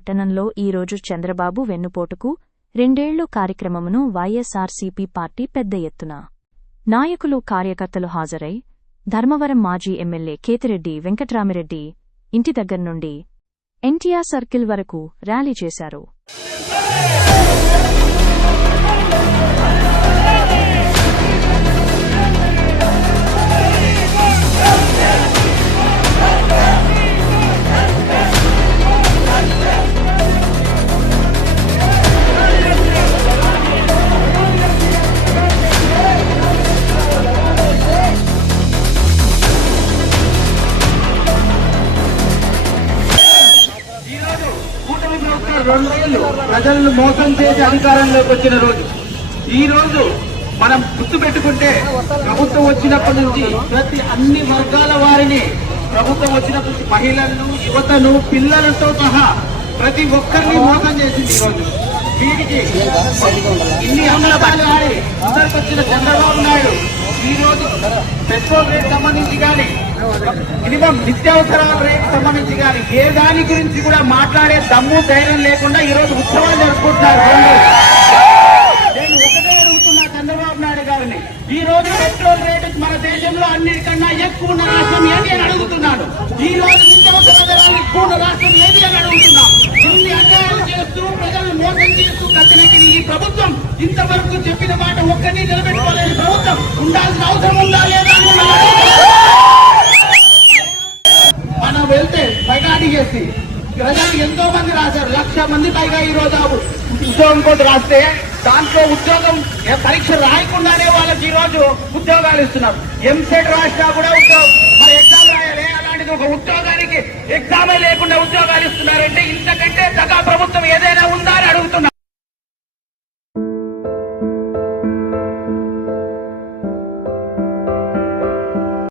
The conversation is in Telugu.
పట్టణంలో ఈరోజు చంద్రబాబు వెన్నుపోటుకు 2 ఏళ్లు కార్యక్రమమును వైఎస్ఆర్సీపీ పార్టీ పెద్ద ఎత్తున నాయకులు కార్యకర్తలు హాజరై ధర్మవరం మాజీ ఎమ్మెల్యే కేతిరెడ్డి వెంకట్రామిరెడ్డి ఇంటి దగ్గర్నుండి ఎన్టీఆర్ సర్కిల్ వరకు ర్యాలీ చేశారు. ప్రజలను మోసం చేసి అధికారంలోకి వచ్చిన రోజు ఈ రోజు మనం గుర్తు పెట్టుకుంటే ప్రభుత్వం వచ్చినప్పటి నుంచి అన్ని వర్గాల వారిని ప్రభుత్వం వచ్చినప్పటి నుంచి మహిళలను, యువతను, పిల్లలతో సహా ప్రతి ఒక్కరిని మోసం చేసింది. ఈ రోజు వీరికి ఇన్ని అమలు ఆడి అందరికి వచ్చిన చంద్రబాబు నాయుడు ఈ రోజు పెట్రోల్ రేట్ సంబంధించి కానీ మినిమం నిత్యావసరాల రేట్ సంబంధించి కానీ ఏ దాని గురించి కూడా మాట్లాడే దమ్ము ధైర్యం లేకుండా ఈ రోజు ఉత్సవాలు జరుపుకుంటున్నారు. నేను ఒకటే అడుగుతున్నా చంద్రబాబు నాయుడు గారిని, ఈ రోజు పెట్రోల్ రేటు మన దేశంలో అన్నిటికన్నా ఎక్కువ ఉన్న రాష్ట్రం ఏది అని అడుగుతున్నాను. ఈ రోజు నిత్యావసర ధరలు ఎక్కువ ఉన్న రాష్ట్రం ఏది అని అడుగుతున్నా. ఇన్ని అన్యాయాలు చేస్తూ ప్రజలను మోసం చేస్తూ కత్తినెక్కిన ఈ ప్రభుత్వం ఇంతవరకు చెప్పిన మాట ఒక్కరిని నిలబెట్టుకోలేని ప్రభుత్వం ఉండాల్సిన అవసరం ఉందా లేదా మనం వెళ్తే బయట చేసి ప్రజలు ఎంతో మంది రాశారు. 1,00,000 మంది పైగా ఈ రోజు ఉద్యోగం కూడా రాస్తే దాంట్లో ఉద్యోగం పరీక్ష రాయకుండానే వాళ్ళకి ఈ రోజు ఉద్యోగాలు ఇస్తున్నారు. ఎంసెట్ రాసినా కూడా మరి ఎగ్జామ్ రాయాలి, అలాంటిది ఒక ఉద్యోగానికి ఎగ్జామే లేకుండా ఉద్యోగాలు ఇస్తున్నారంటే ఇంతకంటే దగా ప్రభుత్వం ఏదైనా ఉందా అని అడుగుతున్నా.